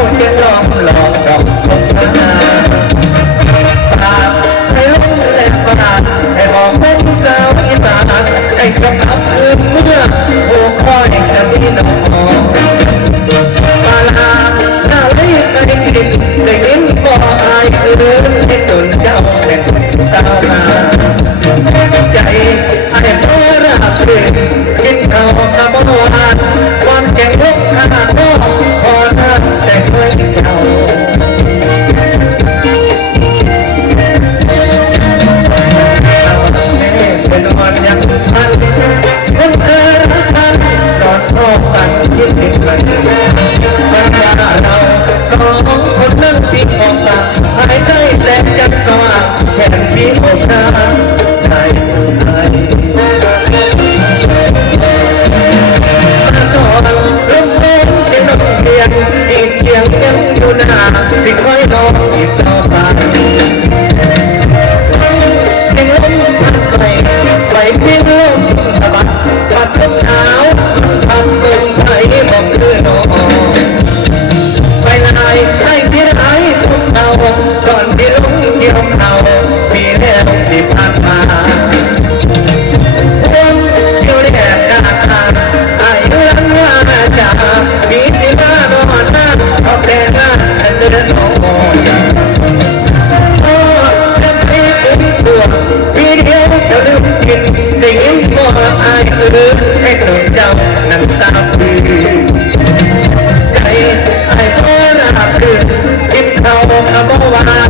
Open up. Thank you. หน้าสิคอยลองอีกต่อไป เอาตัววาง